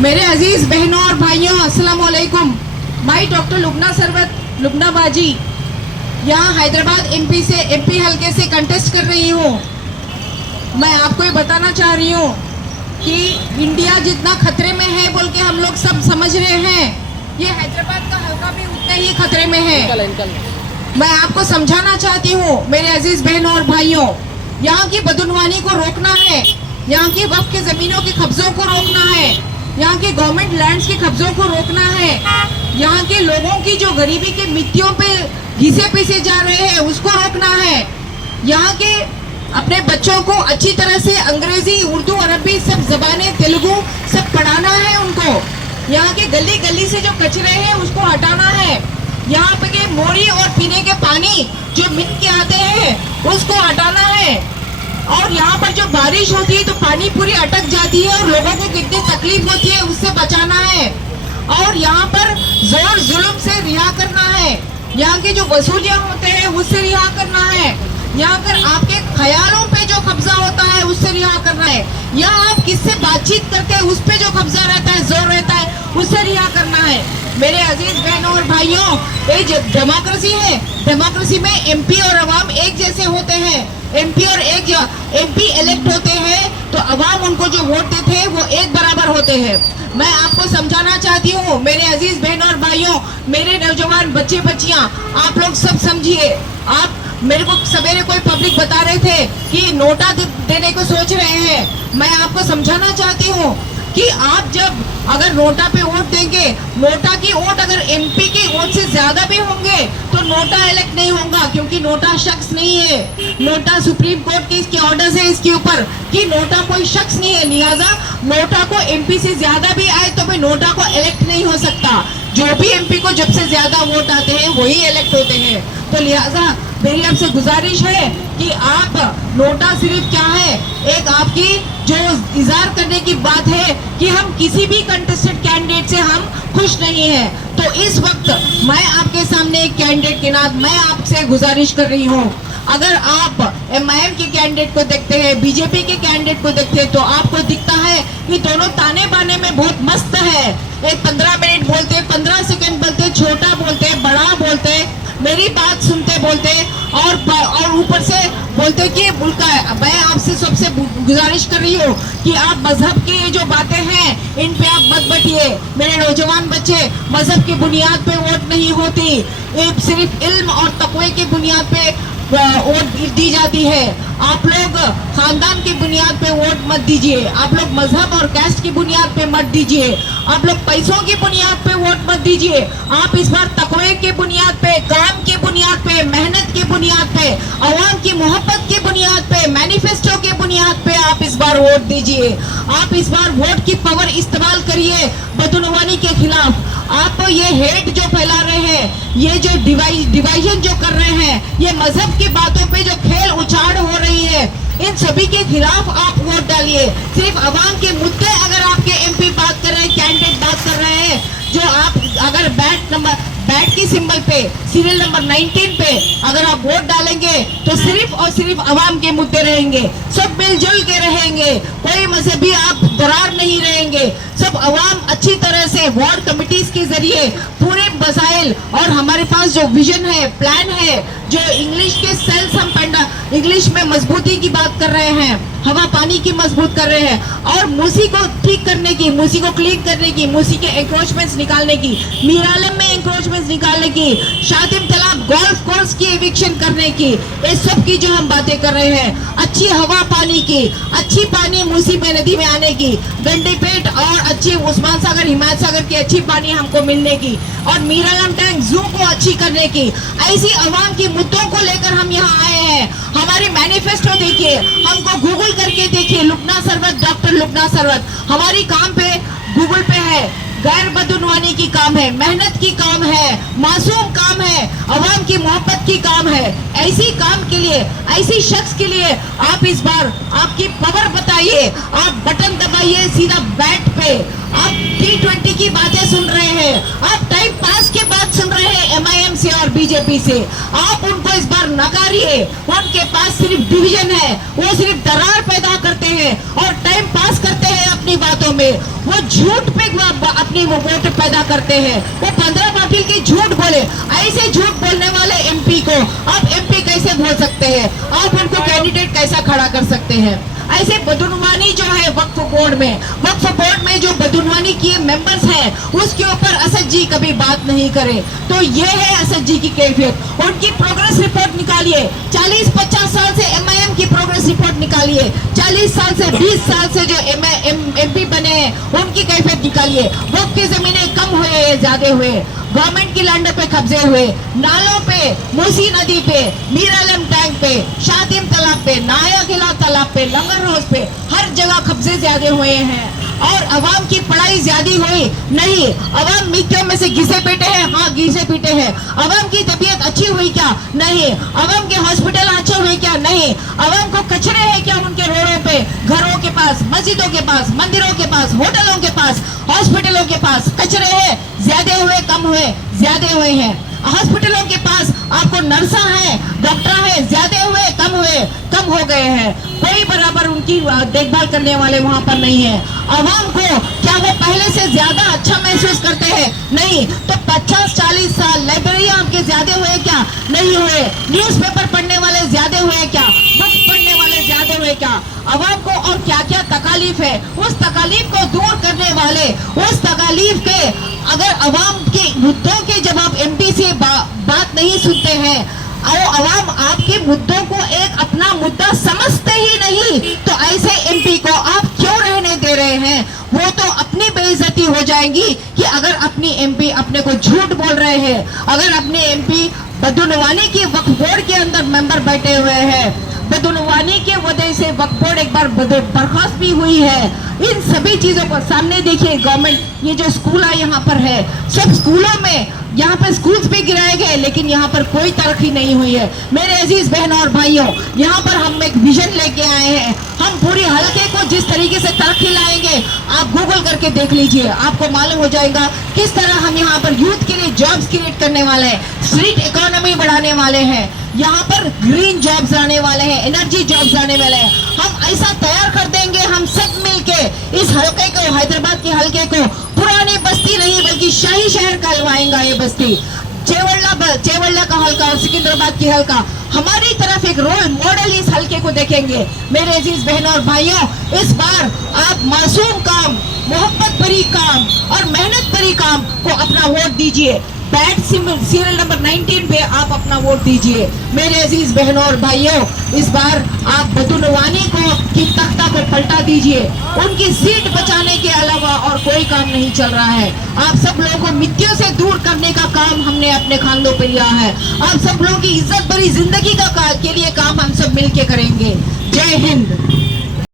मेरे अजीज बहनों और भाइयों, अस्सलाम वालेकुम। मैं डॉक्टर लुबना सरवत लुबना बाजी यहाँ हैदराबाद एमपी हलके से कंटेस्ट कर रही हूँ। मैं आपको ये बताना चाह रही हूँ कि इंडिया जितना खतरे में है बोल के हम लोग सब समझ रहे हैं, ये हैदराबाद का हलका भी उतना ही खतरे में है। मैं आपको समझाना चाहती हूँ मेरे अजीज बहनों और भाइयों, यहाँ की बदनवानी को रोकना है, यहाँ की वक्फ के जमीनों के कब्जों को रोकना है, यहाँ के गवर्नमेंट लैंड्स के कब्जों को रोकना है, यहाँ के लोगों की जो गरीबी के मिट्टियों पे घिसे पीसे जा रहे हैं उसको रोकना है। यहाँ के अपने बच्चों को अच्छी तरह से अंग्रेजी, उर्दू, अरबी सब जबानें, तेलुगु सब पढ़ाना है उनको। यहाँ के गली गली से जो कचरे हैं उसको हटाना है। यहाँ पे के मोरी और पीने के पानी जो मिल के आते हैं उसको हटाना है। और यहाँ पर जो बारिश होती है तो पानी पूरी अटक जाती है और लोगों को कितनी तकलीफ होती है उससे बचाना है। और यहाँ पर जोर जुल्म से रिहा करना है, यहाँ के जो वसूलियाँ होते हैं उससे रिहा करना है, यहाँ पर आपके ख्यालों पे जो कब्जा होता है उससे रिहा करना है, यहाँ आप किससे बातचीत करते हैं उस पे जो कब्जा रहता है, जोर रहता है, उससे रिहा करना है। मेरे अजीज बहनों और भाइयों, ये डेमोक्रेसी है, डेमोक्रेसी में एमपी और अवाम एक जैसे होते हैं। एमपी इलेक्ट होते हैं तो अवाम उनको जो वोट देते हैं वो एक बराबर होते हैं। मैं आपको समझाना चाहती हूँ मेरे अजीज बहनों और भाइयों, मेरे नौजवान बच्चे बच्चियाँ, आप लोग सब समझिए। आप मेरे को सवेरे कोई पब्लिक बता रहे थे कि नोटा देने को सोच रहे हैं। मैं आपको समझाना चाहती हूँ कि आप जब अगर नोटा पे वोट देंगे, नोटा की वोट अगर एमपी की वोट से ज्यादा भी होंगे तो नोटा इलेक्ट नहीं होगा, क्योंकि नोटा शख्स नहीं है। नोटा सुप्रीम कोर्ट के इसके ऑर्डर्स है इसके ऊपर कि नोटा कोई शख्स नहीं है, लिहाजा नोटा को एमपी से ज्यादा भी आए तो भी नोटा को इलेक्ट नहीं हो सकता। जो भी एमपी को जब से ज्यादा वोट आते हैं वही इलेक्ट होते हैं। तो लिहाजा मेरी आपसे गुजारिश है कि आप नोटा सिर्फ क्या है, एक आपकी जो इजहार करने की बात है कि हम किसी भी कंटेस्टेड कैंडिडेट से हम खुश नहीं है। तो इस वक्त मैं आपके सामने एक कैंडिडेट के नाते मैं आपसे गुजारिश कर रही हूँ, अगर आप एमआईएम के कैंडिडेट को देखते हैं, बीजेपी के कैंडिडेट को देखते हैं तो आपको दिखता है कि दोनों ताने बाने में बहुत मस्त है। एक 15 मिनट बोलते, 15 सेकंड बोलते, छोटा बोलते, बड़ा बोलते, मेरी बात सुनते बोलते और ऊपर से बोलते कि मुल्क है। मैं आपसे सबसे गुजारिश कर रही हूँ कि आप मजहब की ये जो बातें हैं इन पे आप मत बैठिए। मेरे नौजवान बच्चे, मजहब की बुनियाद पे वोट नहीं होती, सिर्फ इल्म और तकवे की बुनियाद पे वोट दी जाती है। आप लोग खानदान की बुनियाद पे वोट मत दीजिए, आप लोग मजहब और कास्ट की बुनियाद पे मत दीजिए, आप लोग पैसों की बुनियाद पे वोट मत दीजिए। आप इस बार तकवे की बुनियाद पे, काम की बुनियाद पे, मेहनत की बुनियाद पे, अवाम की मोहब्बत की बुनियाद पे, मैनिफेस्टो की बुनियाद पे आप इस बार वोट दीजिए। आप इस बार वोट की पावर इस्तेमाल करिए बदनवानी के खिलाफ। आप ये हेट जो फैला रहे हैं, ये जो डिवाइजन जो कर रहे हैं, ये मजहब की बातों पे जो खेल उछाड़ हो रही है, इन सभी के खिलाफ आप वोट डालिए। सिर्फ अवाम के मुद्दे अगर आपके एमपी बात कर रहे हैं, कैंडिडेट बात कर रहे हैं, जो आप अगर बैट की सिंबल पे सीरियल नंबर 19 पे अगर आप वोट डालेंगे तो सिर्फ और सिर्फ अवाम के मुद्दे रहेंगे, सब मिलजुल के रहेंगे, कोई मजहबी आप दरार नहीं रहेंगे। सब अवाम अच्छी तरह से वार्ड कमिटीज के जरिए पूरे मसाइल, और हमारे पास जो विजन है, प्लान है, जो इंग्लिश के सेल्स हम इंग्लिश में मजबूती की बात कर रहे हैं, हवा पानी की मजबूत कर रहे हैं, और मूसी को ठीक करने की, मूसी को क्लीन करने की, मूसी के एंक्रोचमेंट्स निकालने की, मीरालम में एंक्रोचमेंट्स निकालने की, शातिम तलाब गोल्फ कोर्स की एविक्शन करने की, ये सब की जो हम बातें कर रहे हैं, अच्छी हवा पानी की, अच्छी पानी मूसी में नदी में आने की, गंडीपेट और अच्छी उस्मान सागर, हिमायत सागर की अच्छी पानी हमको मिलने की, और मीरालम टैंक जू को अच्छी करने की, ऐसी अवाम की मुद्दों को लेकर हम यहाँ आए हैं। हमारी मैनिफेस्टो देखिए, हमको गूगल करके देखिए, लुबना सरवत, डॉक्टर लुबना सरवत, हमारी काम पे गूगल पे है, गैर बदनवानी की काम है, मेहनत की काम है, मासूम काम है, अवाम की मोहब्बत की काम है। ऐसी काम के लिए, ऐसी शख्स के लिए आप इस बार आपकी पावर बताइए, आप बटन दबाइए सीधा बैट पे। आप T20 की बातें सुन रहे हैं, आप टाइम पास की बात सुन रहे हैं एमआईएम से और बीजेपी से, आप उनको इस बार नकारिए। उनके पास सिर्फ डिवीजन है, वो सिर्फ दरार पैदा करते हैं और टाइम पास करते हैं अपनी बातों में। वो झूठ पे अपनी वो वोट पैदा करते हैं। वो 15 बातिल की झूठ बोले। ऐसे झूठ बोलने वाले एमपी को आप एमपी कैसे बोल सकते हैं? आप उनको कैंडिडेट कैसा खड़ा कर सकते हैं? ऐसे बदनवानी जो है वक्फ बोर्ड में जो बदनवानी किए मेंबर्स हैं, उसके ऊपर असद जी कभी बात नहीं करे। तो ये है असद जी की कैफियत। उनकी प्रोग्रेस रिपोर्ट निकालिए। 40-50 साल से एमआईएम की प्रोग्रेस रिपोर्ट निकालिए। 40 साल से 20 साल से जो एमपी बने हैं, उनकी कैफियत निकालिए। वक्त की जमीनें कम हुए या ज्यादा हुए? गवर्नमेंट की लैंड पे कब्जे हुए, नालों पे, मूसी नदी पे, मीरालम टैंक पे, शातिम तालाब पे, नाया किला तालाब पे, लंगर रोज पे, हर जगह कब्जे ज्यादा हुए हैं। और अवाम की पढ़ाई ज्यादा हुई नहीं। अवाम मिट्टियों में से घिसे पीटे हैं, हाँ घिसे पीटे हैं। अवाम की तबीयत अच्छी हुई क्या? नहीं। अवाम के हॉस्पिटल अच्छे हुए क्या? नहीं। अवाम को कचरे हैं क्या उनके रोडों पे, घरों के पास, मस्जिदों के पास, मंदिरों के पास, होटलों के पास, हॉस्पिटलों के पास कचरे हैं? ज्यादा हुए कम हुए? ज्यादा हुए हैं। हॉस्पिटलों के पास आपको नर्सा है, डॉक्टर है, ज्यादा हुए कम हुए? कम हो गए हैं। कोई बराबर उनकी देखभाल करने वाले वहां पर नहीं है। अवाम को क्या वो पहले से ज्यादा अच्छा महसूस करते हैं? नहीं। तो 50-40 साल लाइब्रेरी आपके ज्यादा हुए क्या? नहीं हुए। न्यूज़पेपर पढ़ने वाले ज्यादा हुए क्या? बुक पढ़ने वाले ज्यादा हुए क्या? अवाम को और क्या क्या तकालीफ है, उस तकालीफ को दूर करने वाले, उस तकालीफ के अगर अवाम के मुद्दों के जब आप एमपी से बात नहीं सुनते हैं और अवाम आपके मुद्दों को एक अपना मुद्दा समझते ही नहीं, तो ऐसे एमपी को आप क्यों रहने दे रहे हैं? वो तो अपनी बेइज्जती हो जाएगी कि अगर अपनी एमपी अपने को झूठ बोल रहे हैं, अगर अपने एमपी बदनवानी की वक्फ बोर्ड के अंदर मेंबर बैठे हुए हैं, बदनवानी के वजह से वक्फ बोर्ड एक बार बर्खास्त भी हुई है। इन सभी चीजों को सामने देखिए। गवर्नमेंट ये जो स्कूल यहाँ पर है, सब स्कूलों में यहाँ पर स्कूल्स भी गिराए गए, लेकिन यहाँ पर कोई तरक्की नहीं हुई है। मेरे अजीज बहनों और भाइयों, यहाँ पर हम एक विजन लेके आए हैं। हम पूरी हल्के को जिस तरीके से तरक्की लाएंगे, आप गूगल करके देख लीजिए, आपको मालूम हो जाएगा किस तरह हम यहाँ पर यूथ के लिए जॉब्स क्रिएट करने वाले हैं, स्ट्रीट इकोनॉमी बढ़ाने वाले हैं, यहाँ पर ग्रीन जॉब्स लाने वाले हैं, एनर्जी जॉब्स लाने वाले हैं। हम ऐसा तैयार कर देंगे, हम सब मिलके इस हल्के को, हैदराबाद के हल्के को पुरानी बस्ती नहीं बल्कि शाही शहर कहलवाएंगा। ये बस्ती चेवल्ला का हल्का और सिकंदराबाद की हल्का हमारी तरफ एक रोल मॉडल इस हल्के को देखेंगे। मेरे अजीज बहनों और भाइयों, इस बार आप मासूम काम, मोहब्बत भरी काम और मेहनत भरी काम को अपना वोट दीजिए। बैट सीरियल नंबर 19 पे आप अपना वोट दीजिए। मेरे अजीज बहनों और भाइयों, इस बार आप बदनवानी को की तख्ता को पलटा दीजिए। उनकी सीट बचाने के अलावा और कोई काम नहीं चल रहा है। आप सब लोगों को मिट्टियों से दूर करने का काम हमने अपने खानों पे लिया है। आप सब लोगों की इज्जत भरी जिंदगी के लिए काम हम सब मिलके करेंगे। जय हिंद।